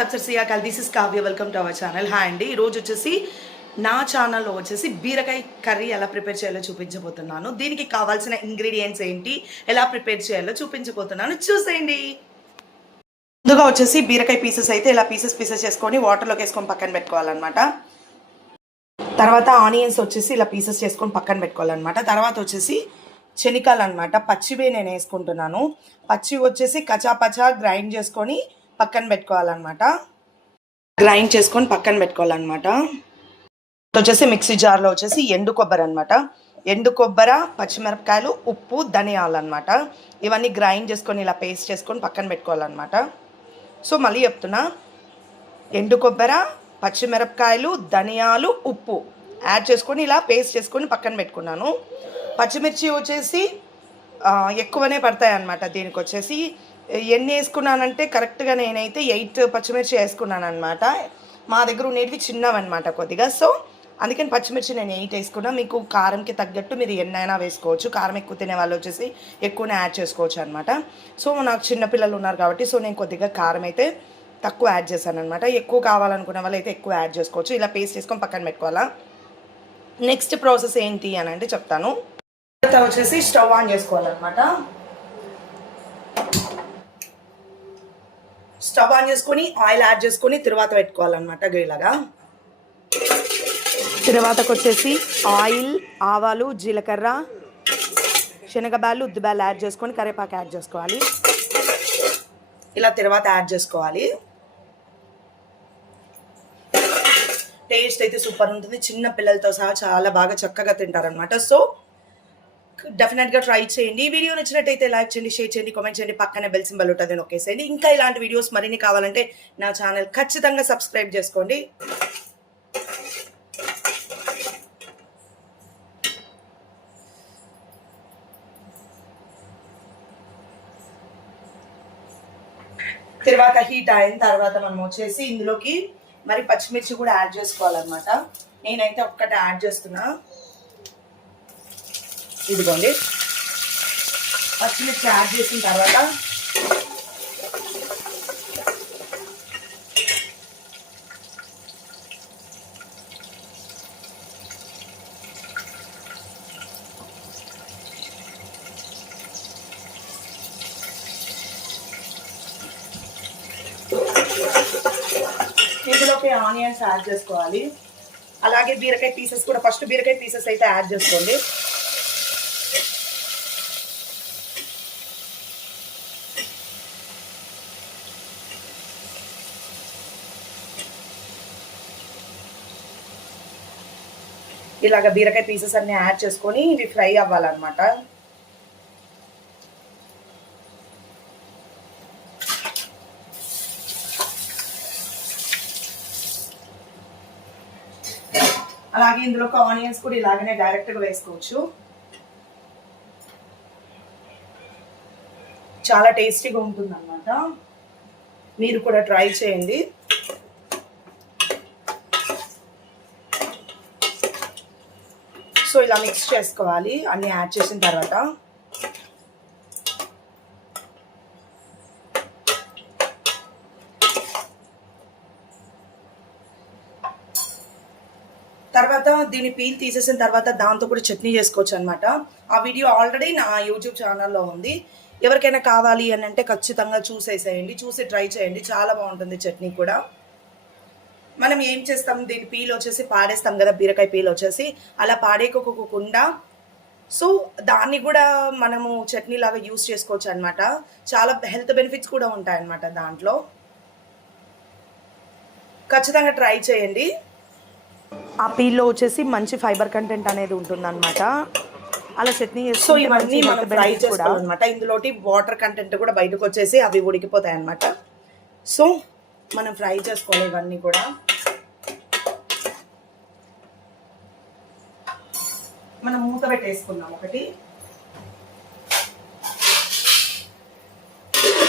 దప్సర్సియాకల్ this is Kavya. Welcome to our channel. Hi అండి. ఈరోజు వచ్చేసి నా ఛానల్లో వచ్చేసి బీరకాయ కర్రీ ఎలా ప్రిపేర్ చేయాలో చూపించబోతున్నాను. దీనికి కావాల్సిన ఇంగ్రీడియంట్స్ ఏంటి, ఎలా ప్రిపేర్ చేయాలో చూపించబోతున్నాను, చూసేయండి. ముందుగా వచ్చేసి బీరకాయ పీసెస్ అయితే ఇలా పీసెస్ చేసుకొని వాటర్లోకి వేసుకొని పక్కన పెట్టుకోవాలన్నమాట. తర్వాత ఆనియన్స్ వచ్చేసి ఇలా పీసెస్ చేసుకొని పక్కన పెట్టుకోవాలన్నమాట. తర్వాత వచ్చేసి శనికాయలు అనమాట, పచ్చివే నేను వేసుకుంటున్నాను. పచ్చి వచ్చేసి కచాపచా గ్రైండ్ చేసుకొని పక్కన పెట్టుకోవాలన్నమాట. వచ్చేసి మిక్సీ జార్లో వచ్చేసి ఎండు కొబ్బరి అనమాట, ఎండు కొబ్బరి, పచ్చిమిరపకాయలు, ఉప్పు, ధనియాలు అనమాట. ఇవన్నీ గ్రైండ్ చేసుకొని ఇలా పేస్ట్ చేసుకొని పక్కన పెట్టుకోవాలన్నమాట. సో మళ్ళీ చెప్తున్నా, ఎండు కొబ్బరి, పచ్చిమిరపకాయలు, ధనియాలు, ఉప్పు యాడ్ చేసుకొని ఇలా పేస్ట్ చేసుకొని పక్కన పెట్టుకున్నాను. పచ్చిమిర్చి వచ్చేసి ఎక్కువనే పడతాయి అన్నమాట. దీనికి వచ్చేసి ఎన్ని వేసుకున్నానంటే కరెక్ట్గా నేనైతే 8 పచ్చిమిర్చి వేసుకున్నాను అనమాట. మా దగ్గర ఉండేటివి చిన్నవన్నమాట కొద్దిగా. సో అందుకని పచ్చిమిర్చి నేను 8 వేసుకున్నా. మీకు కారంకి తగ్గట్టు మీరు ఎన్నైనా వేసుకోవచ్చు. కారం ఎక్కువ తినే వాళ్ళు వచ్చేసి ఎక్కువనే యాడ్ చేసుకోవచ్చు అనమాట. సో నాకు చిన్నపిల్లలు ఉన్నారు కాబట్టి సో నేను కొద్దిగా కారం అయితే తక్కువ యాడ్ చేశాను అనమాట. ఎక్కువ కావాలనుకునే వాళ్ళు అయితే ఎక్కువ యాడ్ చేసుకోవచ్చు. ఇలా పేస్ట్ చేసుకొని పక్కన పెట్టుకోవాలా. నెక్స్ట్ ప్రాసెస్ ఏంటి అని అంటే చెప్తాను. తర్వాత వచ్చేసి స్టవ్ ఆన్ చేసుకోవాలన్నమాట. స్టవ్ ఆన్ చేసుకొని ఆయిల్ యాడ్ చేసుకొని తర్వాత పెట్టుకోవాలన్నమాట. ఇలాగా తర్వాతకు వచ్చేసి ఆయిల్, ఆవాలు, జీలకర్ర, శనగబాలు, ఉద్దిబాలు యాడ్ చేసుకొని కరివేపాకు యాడ్ చేసుకోవాలి. ఇలా తర్వాత యాడ్ చేసుకోవాలి. టేస్ట్ అయితే సూపర్ ఉంటుంది. చిన్న పిల్లలతో సహా చాలా బాగా చక్కగా తింటారనమాట. సో డెఫినెట్గా ట్రై చేయండి. ఈ వీడియో నచ్చినట్టయితే లైక్ చేయండి, షేర్ చేయండి, కామెంట్ చేయండి, పక్కనే బెల్ సింబల్ ఉంటుంది నొక్కేసేయండి. ఇంకా ఇలాంటి వీడియోస్ మరిన్ని కావాలంటే నా ఛానల్ ఖచ్చితంగా సబ్స్క్రైబ్ చేసుకోండి. తర్వాత హీట్ అయిన తర్వాత మనం వచ్చేసి ఇందులోకి మరి పచ్చిమిర్చి కూడా యాడ్ చేసుకోవాలన్నమాట. నేనైతే ఒక్కటి యాడ్ చేస్తున్నా. ఇదిగోండి, పచ్చిమిర్చి యాడ్ చేసిన తర్వాత ఇందులోకి ఆనియన్స్ యాడ్ చేసుకోవాలి. అలాగే బీరకాయ పీసెస్ కూడా, ఫస్ట్ బీరకాయ పీసెస్ అయితే యాడ్ చేసుకోండి. ఇలాగ బీరకాయ పీసెస్ అన్ని యాడ్ చేసుకొని ఇవి ఫ్రై అవ్వాలన్నమాట. అలాగే ఇందులోకి ఆనియన్స్ కూడా ఇలాగనే డైరెక్ట్గా వేసుకోవచ్చు. చాలా టేస్టీగా ఉంటుంది అన్నమాట. మీరు కూడా ట్రై చేయండి. సో ఇలా మిక్స్ చేసుకోవాలి అన్నీ యాడ్ చేసిన తర్వాత. తర్వాత దీన్ని పీల్ తీసేసిన తర్వాత దాంతో కూడా చట్నీ చేసుకోవచ్చు అనమాట. ఆ వీడియో ఆల్రెడీ నా యూట్యూబ్ ఛానల్లో ఉంది. ఎవరికైనా కావాలి అని అంటే ఖచ్చితంగా చూసేసేయండి, చూసి ట్రై చేయండి. చాలా బాగుంటుంది చట్నీ కూడా. మనం ఏం చేస్తాం, దీని పీల్ వచ్చేసి పాడేస్తాం కదా, బీరకాయ పీల్ వచ్చేసి అలా పాడేకోకుండా సో దాన్ని కూడా మనము చట్నీ లాగా యూస్ చేసుకోవచ్చు అనమాట. చాలా హెల్త్ బెనిఫిట్స్ కూడా ఉంటాయన్నమాట దాంట్లో. ఖచ్చితంగా ట్రై చేయండి. ఆ పీల్లో వచ్చేసి మంచి ఫైబర్ కంటెంట్ అనేది ఉంటుందన్నమాట. అలా చట్నీ సో ఇవన్నీ మనం ఫ్రై చేసుకోవాలన్నమాట. ఇందులోటి వాటర్ కంటెంట్ కూడా బయటకు వచ్చేసి అవి ఉడికిపోతాయి అన్నమాట. సో మనం ఫ్రై చేసుకోవాలి ఇవన్నీ కూడా. మనం మూత పెట్టేసుకుందాం ఒకటి.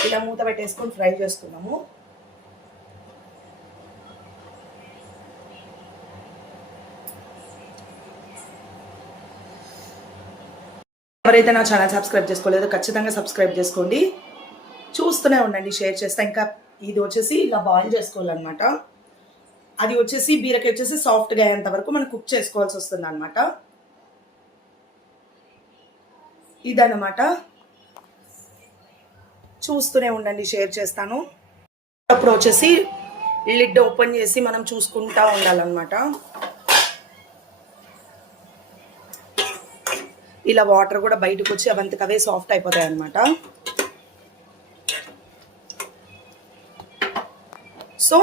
ఇలా మూత పెట్టేసుకొని ఫ్రై చేసుకున్నాము. ఎవరైతే నా ఛానల్ సబ్స్క్రైబ్ చేసుకోలేదో ఖచ్చితంగా సబ్స్క్రైబ్ చేసుకోండి. చూస్తూనే ఉండండి, షేర్ చేస్తా. ఇంకా ఇది వచ్చేసి ఇలా బాయిల్ చేసుకోవాలన్నమాట. అది వచ్చేసి బీరకాయ వచ్చేసి సాఫ్ట్గా అయ్యేంత వరకు మనం కుక్ చేసుకోవాల్సి వస్తుంది అనమాట. ఇదన్నమాట. చూస్తూనే ఉండండి, షేర్ చేస్తాను. అప్పుడు వచ్చేసి లిడ్ ఓపెన్ చేసి మనం చూసుకుంటా ఉండాలన్నమాట. ఇలా వాటర్ కూడా బయటకు వచ్చి అవంతకవే సాఫ్ట్ అయిపోతాయి అన్నమాట. సో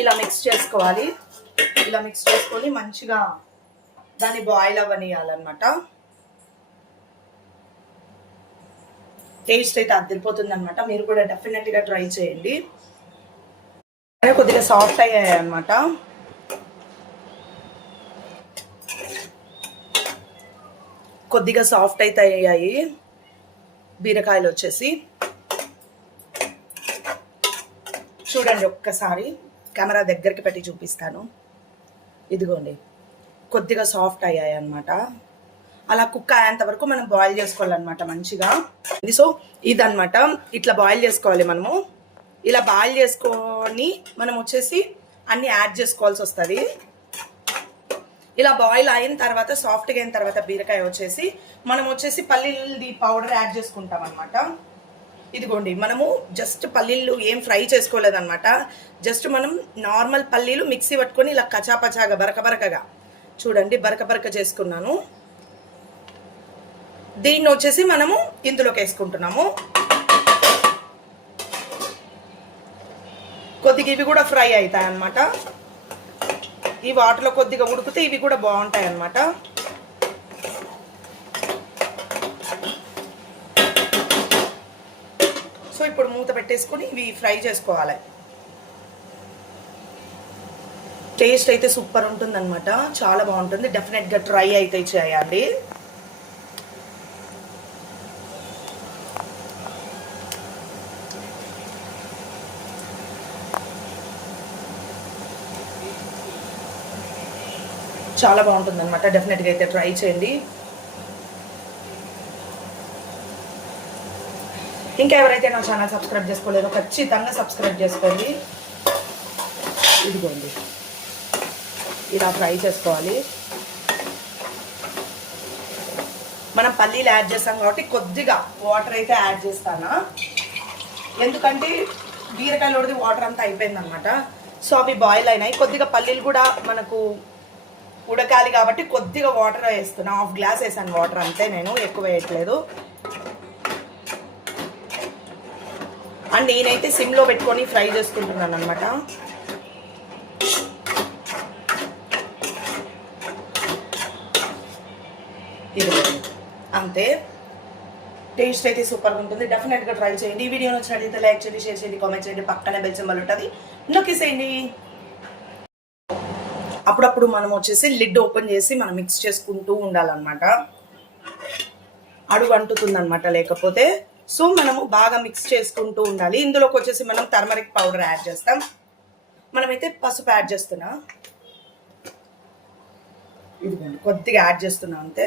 ఇలా మిక్స్ చేసుకోవాలి. ఇలా మిక్స్ చేసుకొని మంచిగా దాన్ని బాయిల్ అవ్వనియాలన్నమాట. టేస్ట్ అయితే అదిరిపోతుంది అనమాట. మీరు కూడా డెఫినెట్గా ట్రై చేయండి. కొద్దిగా సాఫ్ట్ అయ్యాయి అనమాట. కొద్దిగా సాఫ్ట్ అయితే అయ్యాయి బీరకాయలు వచ్చేసి. చూడండి ఒక్కసారి కెమెరా దగ్గరికి పెట్టి చూపిస్తాను. ఇదిగోండి కొద్దిగా సాఫ్ట్ అయ్యాయి అనమాట. అలా కుక్ అయ్యేంత వరకు మనం బాయిల్ చేసుకోవాలన్నమాట మంచిగా. సో ఇదన్నమాట, ఇట్లా బాయిల్ చేసుకోవాలి మనము. ఇలా బాయిల్ చేసుకొని మనం వచ్చేసి అన్ని యాడ్ చేసుకోవాల్సి వస్తుంది. ఇలా బాయిల్ అయిన తర్వాత సాఫ్ట్గా అయిన తర్వాత బీరకాయ వచ్చేసి మనం వచ్చేసి పల్లీలది పౌడర్ యాడ్ చేసుకుంటాం అనమాట. ఇదిగోండి మనము జస్ట్ పల్లీలు ఏం ఫ్రై చేసుకోలేదన్నమాట. జస్ట్ మనం నార్మల్ పల్లీలు మిక్సీ పట్టుకొని ఇలా కచాపచాగా బరకబరకగా చూడండి బరకబరక చేసుకున్నాను. దీన్ని వచ్చేసి మనము ఇందులోకి వేసుకుంటున్నాము. కొద్దిగా ఇవి కూడా ఫ్రై అవుతాయి అన్నమాట. ఈ వాటర్లో కొద్దిగా ఉడికితే ఇవి కూడా బాగుంటాయి అన్నమాట. సో ఇప్పుడు మూత పెట్టేసుకొని ఇవి ఫ్రై చేసుకోవాలి. టేస్ట్ అయితే సూపర్ ఉంటుంది అనమాట, చాలా బాగుంటుంది. డెఫినెట్గా ట్రై అయితే చేయండి. చాలా బాగుంటుంది అనమాట. డెఫినెట్గా అయితే ట్రై చేయండి. ఇంకా ఎవరైతే నా ఛానల్ సబ్స్క్రైబ్ చేసుకోలేదో ఖచ్చితంగా సబ్స్క్రైబ్ చేసుకోండి. ఇదిగోండి ఇలా ఫ్రై చేసుకోవాలి. మనం పల్లీలు యాడ్ చేస్తాం కాబట్టి కొద్దిగా వాటర్ అయితే యాడ్ చేస్తాను. ఎందుకంటే బీరకాయలోది వాటర్ అంతా అయిపోయింది అనమాట. సో అవి బాయిల్ అయినాయి. కొద్దిగా పల్లీలు కూడా మనకు ఉడకాలి కాబట్టి కొద్దిగా వాటర్ వేస్తున్నా. 1/2 గ్లాస్ వేసాను వాటర్ అంతే, నేను ఎక్కువ వేయట్లేదు. అండ్ నేనైతే సిమ్లో పెట్టుకొని ఫ్రై చేసుకుంటున్నాను అనమాట. ఇది అంతే. టేస్ట్ అయితే సూపర్గా ఉంటుంది. డెఫినెట్గా ట్రై చేయండి. ఈ వీడియో నచ్చినట్లయితే లైక్ చేయండి, షేర్ చేయండి, కామెంట్ చేయండి. పక్కనే బెల్ సింబల్ ఉంటుంది, నొక్కేసేయండి. అప్పుడప్పుడు మనం వచ్చేసి లిడ్ ఓపెన్ చేసి మనం మిక్స్ చేసుకుంటూ ఉండాలన్నమాట. అడుగు అంటుతుంది అనమాట లేకపోతే. సో మనము బాగా మిక్స్ చేసుకుంటూ ఉండాలి. ఇందులోకి వచ్చేసి మనం టర్మరిక్ పౌడర్ యాడ్ చేస్తాం. మనమైతే పసుపు యాడ్ చేస్తున్నా. ఇదిగోండి కొద్దిగా యాడ్ చేస్తున్నా అంతే.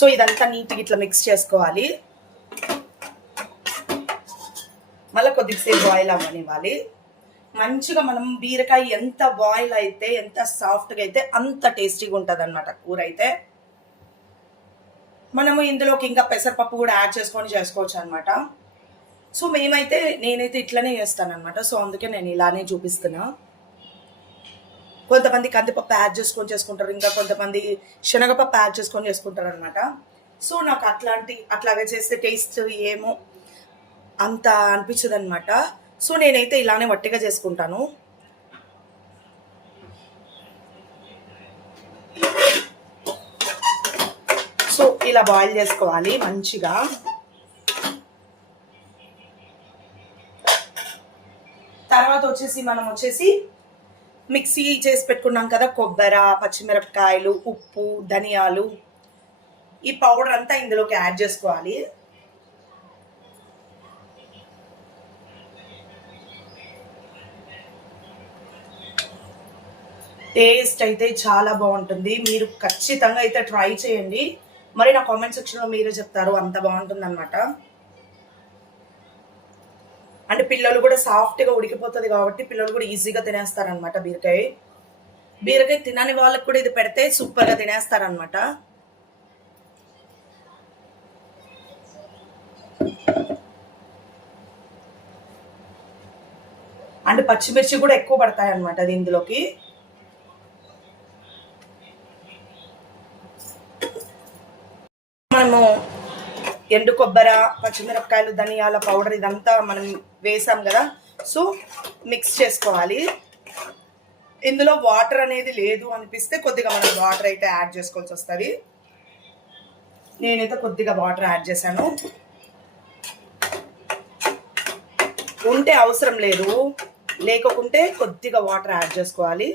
సో ఇదంతా నీట్గా ఇట్లా మిక్స్ చేసుకోవాలి. మళ్ళీ కొద్దిసేపు బాయిల్ అవ్వనివ్వాలి. మంచిగా మనం బీరకాయ ఎంత బాయిల్ అయితే ఎంత సాఫ్ట్గా అయితే అంత టేస్టీగా ఉంటుంది అనమాట కూర అయితే. మనము ఇందులోకి ఇంకా పెసరపప్పు కూడా యాడ్ చేసుకొని చేసుకోవచ్చు అనమాట. సో నేనైతే ఇట్లనే చేస్తాను అనమాట. సో అందుకే నేను ఇలానే చూపిస్తున్నా. కొంతమంది కందిపప్పు యాడ్ చేసుకొని చేసుకుంటారు, ఇంకా కొంతమంది శనగపప్పు యాడ్ చేసుకొని చేసుకుంటారు అనమాట. సో నాకు అట్లాగే చేస్తే టేస్ట్ ఏమో అంత అనిపించదు అనమాట. సో నేనైతే ఇలానే వట్టిగా చేసుకుంటాను. సో ఇలా బాయిల్ చేసుకోవాలి మంచిగా. తర్వాత మనం వచ్చేసి మిక్సీ చేసి పెట్టుకున్నాం కదా, కొబ్బరి, పచ్చిమిరపకాయలు, ఉప్పు, ధనియాలు, ఈ పౌడర్ అంతా ఇందులోకి యాడ్ చేసుకోవాలి. టేస్ట్ అయితే చాలా బాగుంటుంది. మీరు ఖచ్చితంగా అయితే ట్రై చేయండి. మరి నా కామెంట్ సెక్షన్లో మీరే చెప్తారు, అంత బాగుంటుంది అనమాట. అంటే పిల్లలు కూడా సాఫ్ట్గా ఉడికిపోతుంది కాబట్టి పిల్లలు కూడా ఈజీగా తినేస్తారనమాట. బీరకాయ తినని వాళ్ళకి కూడా ఇది పెడితే సూపర్గా తినేస్తారనమాట. అంటే పచ్చిమిర్చి కూడా ఎక్కువ పడతాయి అనమాట అది ఇందులోకి. మనము ఎండు కొబ్బరి, పచ్చిమిరపకాయలు, ధనియాల పౌడర్ ఇదంతా మనం వేసాం కదా. సో మిక్స్ చేసుకోవాలి. ఇందులో వాటర్ అనేది లేదు అనిపిస్తే కొద్దిగా మనం వాటర్ అయితే యాడ్ చేసుకోవాల్సి వస్తుంది. నేనైతే కొద్దిగా వాటర్ యాడ్ చేశాను. ఉంటే అవసరం లేదు, లేకుంటే కొద్దిగా వాటర్ యాడ్ చేసుకోవాలి.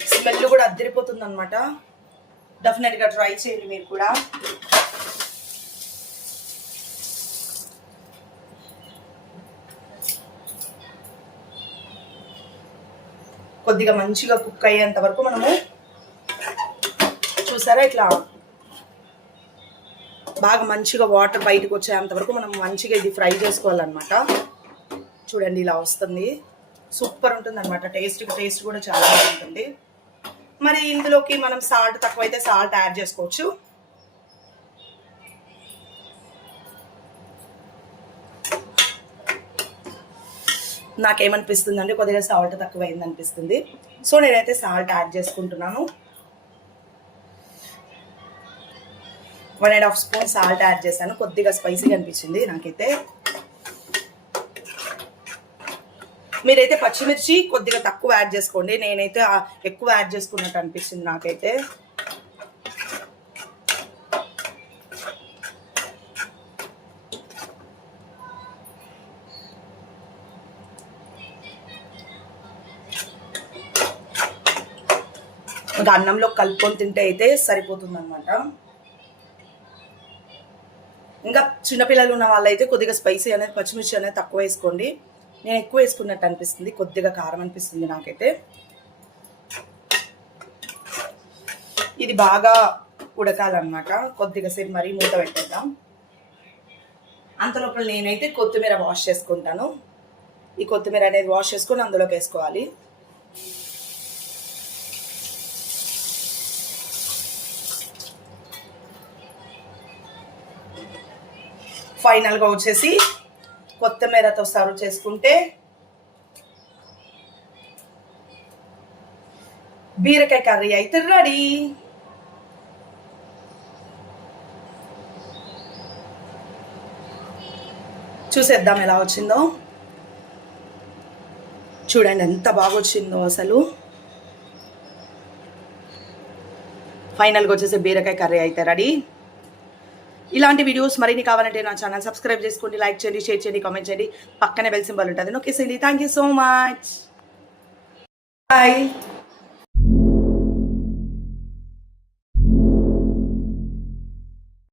స్మెల్ కూడా అద్దరిపోతుంది అనమాట. డెఫినెట్గా ట్రై చేయండి మీరు కూడా. కొద్దిగా మంచిగా కుక్ అయ్యేంత వరకు మనము చూసారా ఇట్లా బాగా మంచిగా వాటర్ బయటకు వచ్చేంత వరకు మనం మంచిగా ఇది ఫ్రై చేసుకోవాలన్నమాట. చూడండి ఇలా వస్తుంది, సూపర్ ఉంటుంది అనమాట. టేస్ట్ కూడా చాలా బాగుంటుంది. మరి ఇందులోకి మనం సాల్ట్ తక్కువైతే సాల్ట్ యాడ్ చేసుకోవచ్చు. నాకేమనిపిస్తుంది అంటే కొద్దిగా సాల్ట్ తక్కువైంది అనిపిస్తుంది. సో నేనైతే సాల్ట్ యాడ్ చేసుకుంటున్నాను. 1.5 స్పూన్ సాల్ట్ యాడ్ చేశాను. కొద్దిగా స్పైసీగా అనిపించింది నాకైతే. మీరైతే పచ్చిమిర్చి కొద్దిగా తక్కువ యాడ్ చేసుకోండి. నేనైతే ఎక్కువ యాడ్ చేసుకున్నట్టు అనిపించింది నాకైతే. ఇంకా అన్నంలో కలుపుకొని తింటే అయితే సరిపోతుంది అనమాట. ఇంకా చిన్నపిల్లలు ఉన్న వాళ్ళైతే కొద్దిగా స్పైసీ అనేది, పచ్చిమిర్చి అనేది తక్కువ వేసుకోండి. నేను ఎక్కువ వేసుకున్నట్టు అనిపిస్తుంది, కొద్దిగా కారం అనిపిస్తుంది నాకైతే. ఇది బాగా ఉడకాలన్నమాట. కొద్దిగా సేపు మరీ మూత పెట్టేద్దాం. అంతలోపల నేనైతే కొత్తిమీర వాష్ చేసుకుంటాను. ఈ కొత్తిమీర అనేది వాష్ చేసుకొని అందులోకి వేసుకోవాలి. ఫైనల్గా వచ్చేసి కొత్తిమీరతో సర్వ్ చేసుకుంటే బీరకాయ కర్రీ అయితే రెడీ. చూసేద్దాం ఎలా వచ్చిందో. చూడండి ఎంత బాగా వచ్చిందో అసలు. ఫైనల్గా వచ్చేసి బీరకాయ కర్రీ అయితే రెడీ. ఇలాంటి వీడియోస్ మరిన్ని కావాలంటే నా ఛానల్ సబ్స్క్రైబ్ చేసుకోండి, లైక్ చేయండి, షేర్ చేయండి, కామెంట్ చేయండి. పక్కనే బెల్ సింబల్ ఉంటుంది, నొక్కేసేయండి. Thank you so much. Bye.